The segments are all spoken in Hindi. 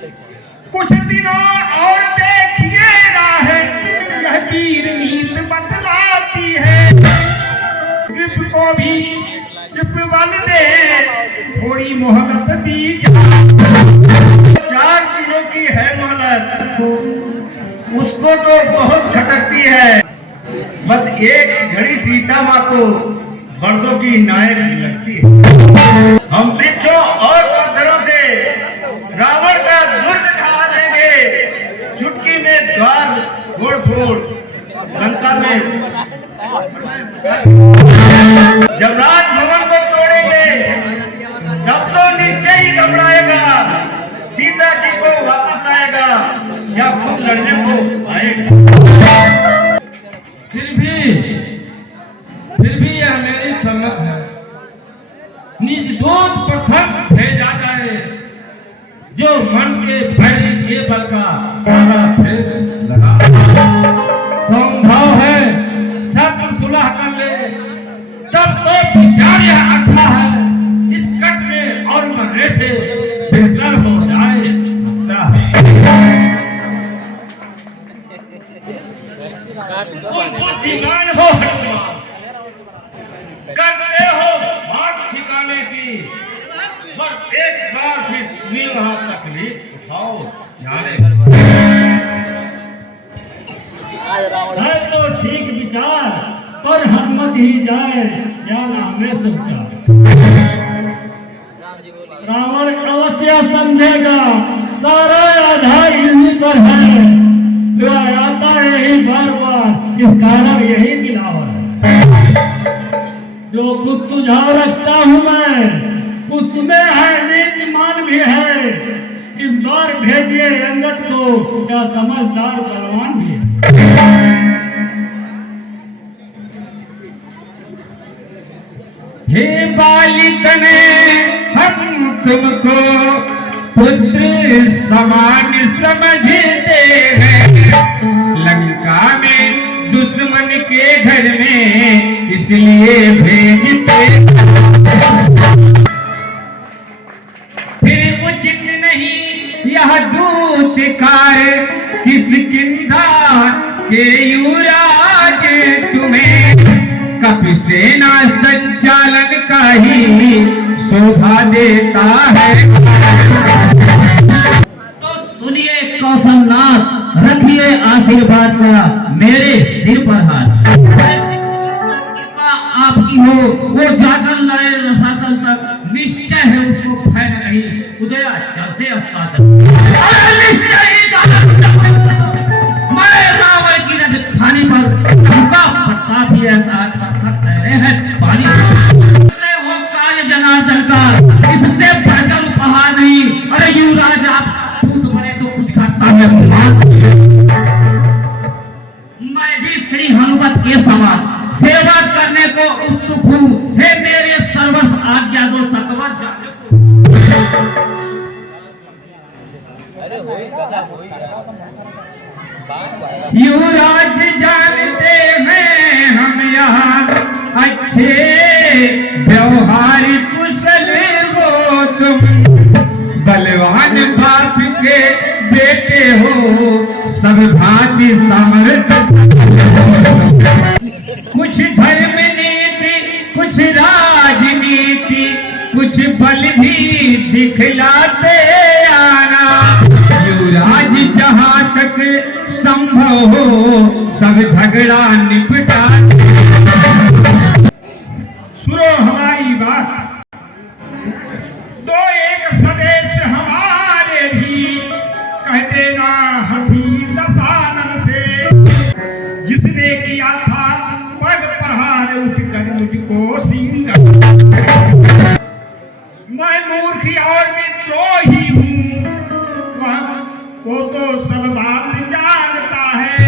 कुछ दिनों और देखिएगा है यह वीर नीत बतलाती है। विप को भी विप बल दे थोड़ी मोहलत दी जाए। 4 दिनों की है मोहलत, उसको तो बहुत खटकती है। बस एक घड़ी सीता माँ को बरसों की नायक लगती है। हम वृक्षों और पत्थरों से रावण का दुर्ग ढा देंगे। चुटकी में द्वार फोड़ फोड़ लंका में जब राजभवन को तोड़ेंगे तब तो निश्चय ही घबराएगा। सीता जी को वापस लाएगा या खुद लड़ने को आएगा। फिर भी यह मेरी सम्मत है। निज दूत प्रथम भेजा जाए, जो मन के भय के बल का सारा फेर लगा। संभव है सब सुलह कर ले, तब तो विचार यह अच्छा है। इस कट में और मरने से बेहतर हो जाए सकता है। तुम बुद्धिमान हो हनुमान, करते हो बात ठिकाने की, पर एक बार फिर तुम्हें वहां तकलीफ उठाओ जाने है तो ठीक विचार, पर हनुमत ही जाए ज्ञान हमें सोचा। रावण अवश्य समझेगा सारा आधार इसी पर है। आता है यही बार बार, इस कारण यही दिलावा है। जो कुछ सुझाव रखता हूँ मैं उसमें है नीतिमान भी है। इस बार भेजिए अंगद को, क्या समझदार बलवान भी है। हे बालिकने हम तुमको पुत्र समान समझते हैं। लंका में दुश्मन के घर में इसलिए भेजते। फिर उचित नहीं यह दूत कार्य किसकिंधा के युवराज तुम्हें। कपि सेना संचालन का ही शोभा देता है। तो सुनिए कौशलनाथ, रखिए आशीर्वाद का मेरे सिर पर हाथ। कृपा आपकी हो, वो जाकर लड़े रसातल तक। निश्चय है उसको भय नहीं, उदयाचल से अस्ताचल। मैं रावण की राजधानी पर उनका प्रताप ही ऐसा है पानी से हो कार्य जनार्दन का, इससे बढ़कर उपहार नहीं। अरे युवराज आप पूत बने तो कुछ करता है। मैं भी श्री हनुमत के समान सेवा करने को उत्सुक हूँ। हे मेरे सर्वस्व आज्ञा दो सतवर जाने को। युवराज जानते हैं हम यहाँ अच्छे व्यवहार कुशल हो तुम। बलवान बाप के बेटे हो, सब भांति समर्थ। कुछ धर्म नीति, कुछ राजनीति, कुछ बल भी दिखलाते आना। युवराज जहाँ तक संभव हो सब झगड़ा निपटा। सुनो हमारी बात, दो एक स्वदेश हमारे भी कहते ना हठी दशानन से। जिसने किया था पग प्रहार उठकर मुझको सिंह। मैं मूर्ख और विद्रोही हूँ, वो तो सब बात जानता है।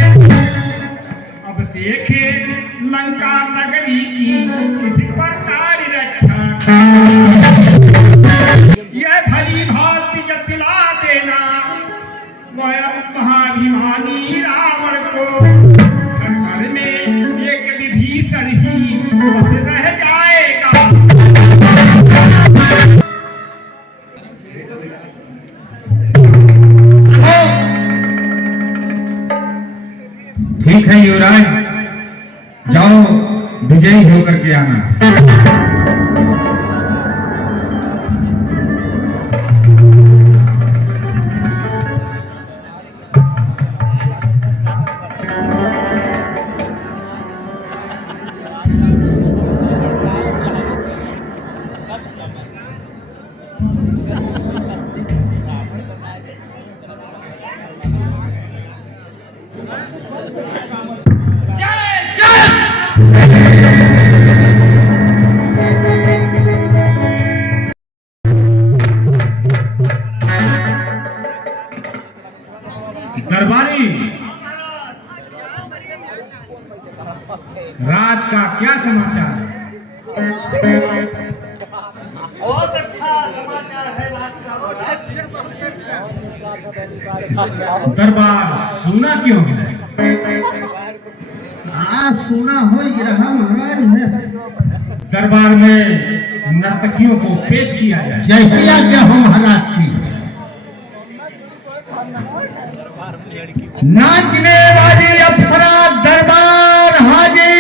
अब देखे लंका नगरी की किसी प्रकार रक्षा। यह भली भांति जतला देना महाभिमानी रावण को। घर घर में एक विभीषण ही बस रह जाएगा। ठीक है युवराज, जाओ विजयी होकर के आना। दरबारी, राज का क्या समाचार है? बहुत अच्छा समाचार है राज का, बहुत अच्छा। दरबार सुना क्यों गिरा? हाँ सुना हो ही रहा महाराज है। दरबार में नर्तकियों को पेश किया जाए। जैसी आज्ञा हो महाराज की। नाचने वाली अप्सरा दरबार हाजिर।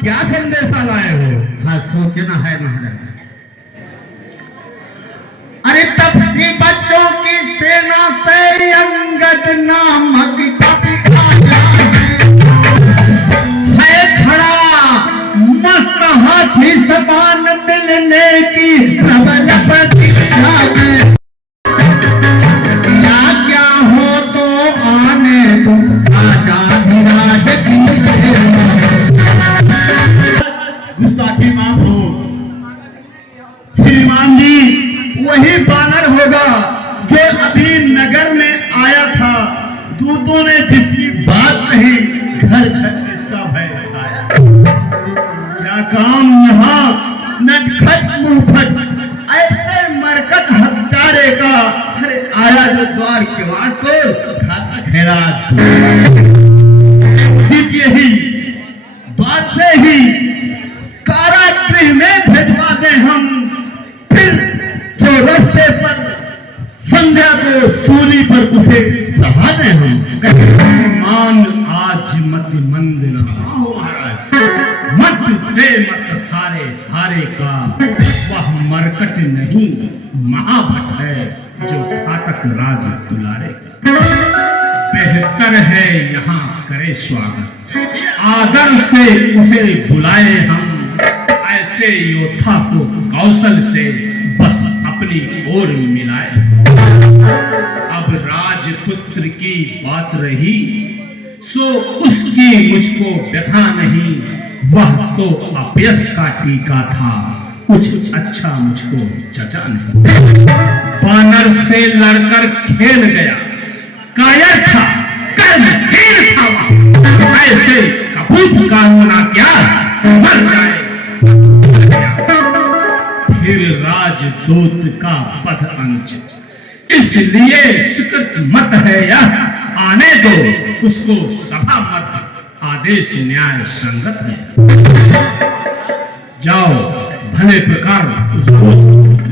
क्या संदेशा लाए हो? हाँ सोचना है महाराज। अरे तब से बच्चों की सेना से अंगद नामक कवि आया है खड़ा मस्त हाथी समान मिलने की प्रबल प्रतीक्षा में। क्या हो तो आने दो आजादी राज की। गुस्ताखी माफ हो श्रीमान जी, वही बानर होगा जो अभी नगर में आया था। दूतों ने जिसकी बात कही घर घर इसका भय खाया। क्या काम यहाँ नटखट मुंहफट ऐसे मरकट हत्यारे का। अरे आया जो द्वार किवाड़ को खैरात यही द्वार से ही कारागृह में भेजवा दे। दें हम, फिर जो रास्ते पर संध्या को सूली पर उसे चढ़ा दें हम। मान आज मत मंद मत दे मत हारे हारे का, वह मरकट नहीं महाभट है जो घातक राज दुलारे का। बेहतर है यहाँ करे स्वागत, आदर से उसे बुलाए हम, ऐसे योद्धा को कौशल से बस अपनी ओर मिलाए। अब राजपुत्र की बात रही सो उसकी मुझको व्यथा नहीं, वह तो अपयश का टीका था, कुछ अच्छा मुझको चचा नहीं। बानर से लड़कर खेल गया, कायर था कर्महीन था वह, ऐसे कपूत का होना क्या मर जाए। फिर राजदूत का पद अनुचित, इसलिए स्वीकृत मत है यह, आने दो उसको सभा मत, आदेश न्याय संगत है। जाओ भले प्रकार उसको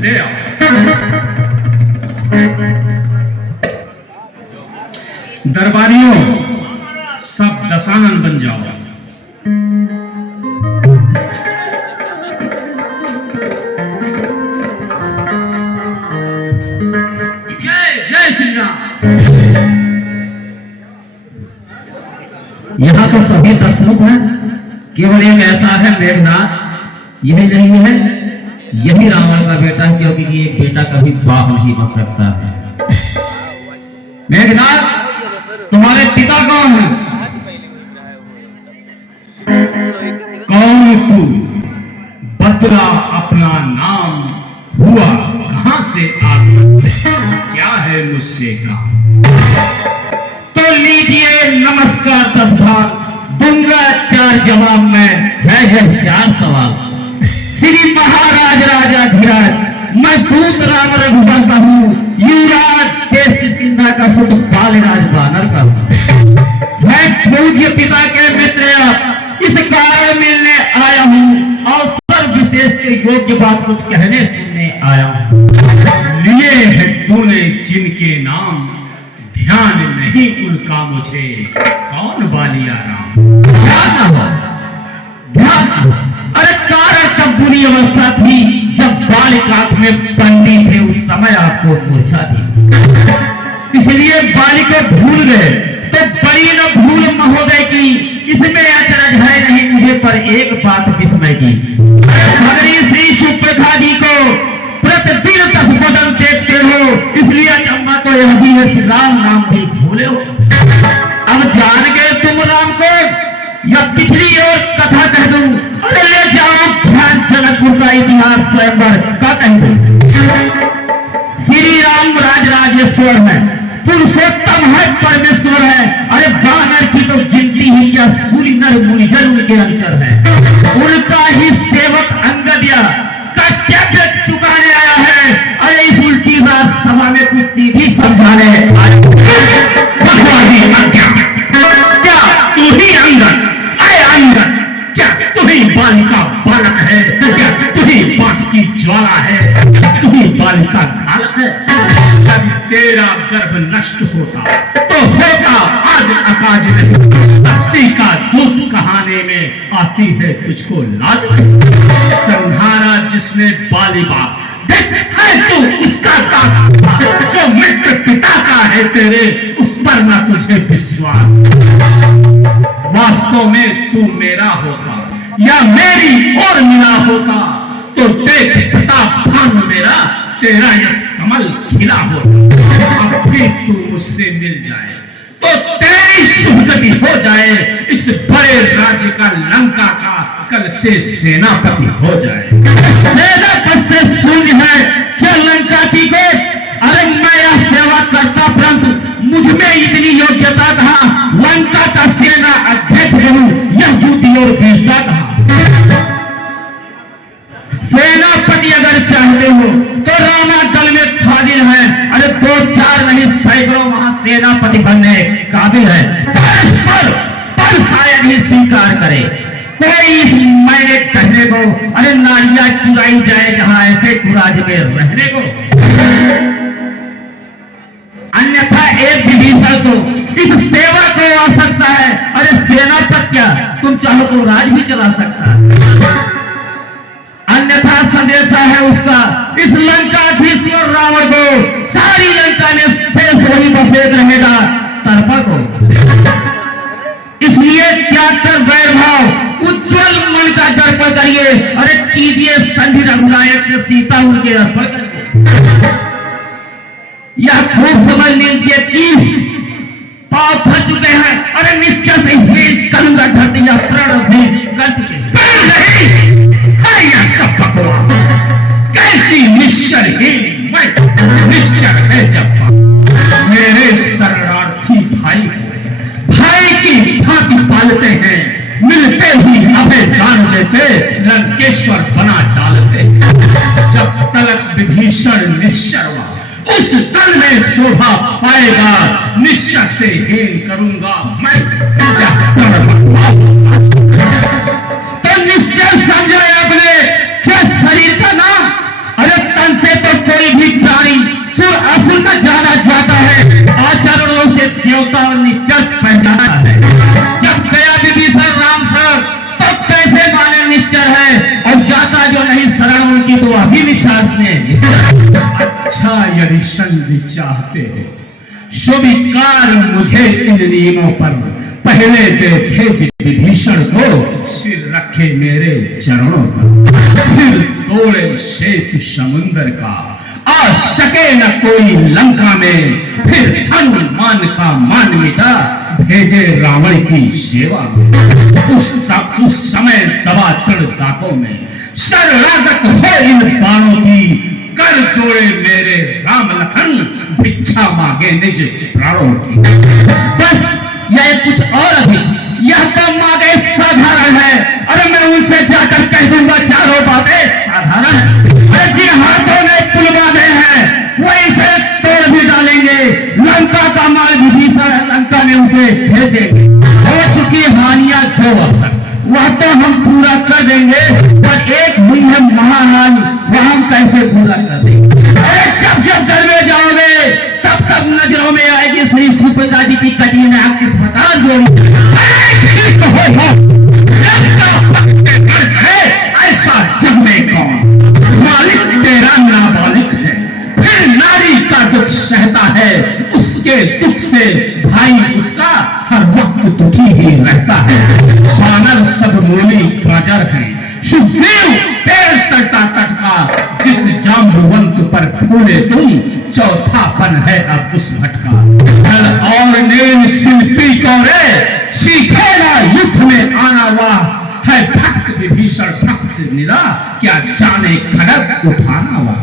ले आओ। दरबारियों सब दशानन बन जाओ। यहाँ तो सभी दशमुख हैं, केवल एक ऐसा है मेघनाथ, यही नहीं है, यही रावण का बेटा है, क्योंकि ये एक बेटा कभी बाप नहीं बन सकता है। मेघनाथ तुम्हारे पिता कौन है? कौन तू? बतला अपना नाम, हुआ कहां से आया, क्या है मुझसे का? तो लीजिए नमस्कार 10 भाग, दूंगा 4 जवाब में, है 4 सवाल। श्री महाराज राजा धीराज, मैं दूत राम रघुवर का हूँ, युवराज देश किष्किंधा का सुत बालराज बानर का हूँ। मैं पूज्य पिता के मित्र इस कारण मिलने आया हूँ, अवसर विशेष के योग्य बात कुछ कहने सुनने आया हूँ। लिए है तूने जिनके नाम, ध्यान नहीं उनका मुझे, कौन बालिया राम? ध्यान। अरे कारण तब बुरी अवस्था थी जब बालिकात में पंडित थे, उस समय आपको मूर्छा थी, इसलिए बालिका भूल गए। तो बड़ी न भूल महोदय की, इसमें अचरज है नहीं मुझे, पर एक बात विस्मय की, भगनी श्री सुप्रभा जी को प्रतिदिन 10 बदन देखते हो, इसलिए अचंबा तो यह भी है श्री राम नाम भी भूले हो। अब जान गए तुम राम को, या पिछली और कथा कह दूं? अरे ले जाओ ध्यान जनकपुर का इतिहास स्वयंवर का कह दूं। श्री राम राजराजेश्वर है, पुरुषोत्तम है, परमेश्वर है। अरे बानर की तो गिनती ही क्या, सूर्य नर मुनिजन उनके अंतर है। उनका ही सेवक अंगदिया का त्याग चुकाने आया है। अरे इस उल्टी रात सभा में कुछ सीधी समझाने क्या तू ही अंगद? अरे अंगद क्या तू ही बालिका बालक है? क्या तू ही बांस की ज्वाला है? तू ही बालिका घालक है? जब तेरा गर्भ नष्ट होता तो होता आज अकाज नहीं, तपसी का दूत कहाने में आती है तुझको लाज। संहारा जिसने बालिका है तो उसका दाता, जो मित्र पिता का है तेरे उस पर न तुझे विश्वास। वास्तव में तू मेरा होता या मेरी और मिला होता तो देख पिता भान मेरा, तेरा यश कमल खिला होता। अब भी तू मुझसे मिल जाए तो तेरी सुगति हो जाए, इस बड़े राज्य का लंका का कल से सेनापति हो जाए। सेनापति से शून्य है क्या लंका की को? अरे मैं यह सेवा करता, परंतु मुझ में इतनी योग्यता कहा, लंका का सेना अध्यक्ष बनूं, यह युद्धि और वीरता कहा। सेनापति अगर चाहते हो तो राणा दल में फाजिल है। अरे 2-4 नहीं सैकड़ों वहां सेनापति बनने काबिल है, पर शायद ही स्वीकार करे। कोई इस मैंने कहने को, अरे नारियां चुराई जाए जहां ऐसे कुराज में रहने को। अन्यथा एक विभीषण तो इस सेवा को आ सकता है, अरे सेना तक क्या, तुम चाहो तो राज भी चला सकता है। अन्यथा संदेशा है उसका इस लंकाधीश्वर रावण को, सारी लंका में शेष वही बसेद रहेगा तरपा को। इसलिए त्याग कर वैभव उज्ज्वल मन का दर्पण करिए, अरे कीजिए संधि रघुनायक से सीता उनके अर्पण करिए। यह खूब समझ लीजिए 30 पांव थक चुके हैं, अरे निश्चय से ही करूंगा धरती या प्रण भी कर चुके हैं। यह सब बकवास, कैसी निश्चरहीन मैं निश्चर है जब मेरे शरणार्थी भाई को भाई की भांति पालते हैं, मिलते ही अभय दान देते लंकेश्वर बना डालते। जब तलक विभीषण निश्चर हुआ उस दल में शोभा पाएगा, निश्चय से हीन करूंगा मैं। तो निश्चय समझो अपने क्या शरीर का नाम, अरे तन से तो कोई भी प्राणी सुर असुर का जाना जाता है, आचरणों से देवता और निश्चय पहचाना है। जब गया विभीषण राम सर तो कैसे माने निश्चर है, और जाता जो नहीं शरण उनकी तो अभी विश्वास ने। अच्छा यदि संधि चाहते हो स्वीकार मुझे इन नियमों पर, पहले दे भेज विभीषण को सिर रखे मेरे चरणों पर, फिर तोड़े श्वेत समुद्र का आ सके न कोई लंका में, फिर हनुमान का मान मिटा भेजे रावण की सेवा में। उस समय दबा तड़ दांतों में शरणागत हो इन बाणों की, कर जोड़े मेरे राम लखन भिक्षा मांगे निज प्राणों की। बस यह कुछ और अधिक, यह तो मांगे साधारण है, अरे मैं उनसे जाकर कह दूंगा चारों बातें साधारण है। अरे जिन हाथों में पुल बांधे हैं वो इसे तोड़ भी डालेंगे, लंका का माल विभीषण लंका में उसे भेज देंगे। हो चुकी हानियां जो अब तक वह तो हम पूरा कर देंगे, पर एक हुई है महाहानि, वह हम कैसे पूरा कर देंगे। अरे जब जब घर में जाओगे तब तब नजरों में आएगी श्री सुप्रजा जी की कटी में आप किस प्रकार जो ऐसा जग में कौन मालिक तेरा नाबालिग है, फिर नारी का दुख सहता है, उसके दुख से भाई उसका हर वक्त दुखी ही रहता है। वानर सब मूली गाजर है, सुग्रीव पेड़ सटा कटका, जिस जाम्बुवंत पर फूले तुम चौथापन है अब उस भटका। जल और नील शिल्पी कौरे सीखे ना युद्ध में आना, वाह है भक्त विभीषण भक्त निरा, क्या जाने खड़ग उठाना वाह।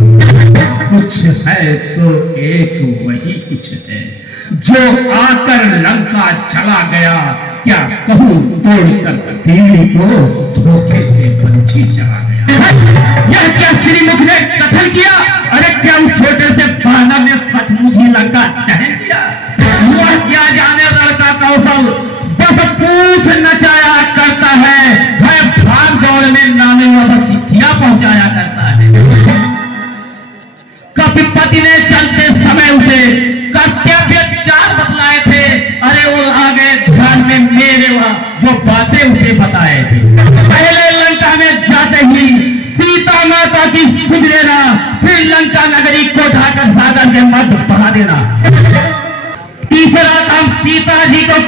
कुछ है तो एक वही कुछ है जो आकर लंका चला गया, क्या कहूं तोड़कर दिल्ली को धोखे से पंछी चला गया। यह क्या श्रीमुख ने कथन किया, अरे क्या उस छोटे से बानर ने सचमुच ही लंका दहन किया। वह क्या जाने लड़का कौशल बस पूछ नचाया करता है, वह भाग दौड़ में नामे और चिट्ठियां पहुंचाया करता है। कपिपति ने चलते समय उसे कर्तव्य 4 बतलाए थे, अरे वो आगे ध्यान में मेरे जो बातें उसे बताए थे। पहले लंका में जाते ही सीता माता की सुध लेना, फिर लंका नगरी को ढाकर सागर के मध्य बहा देना। तीसरा काम सीता जी को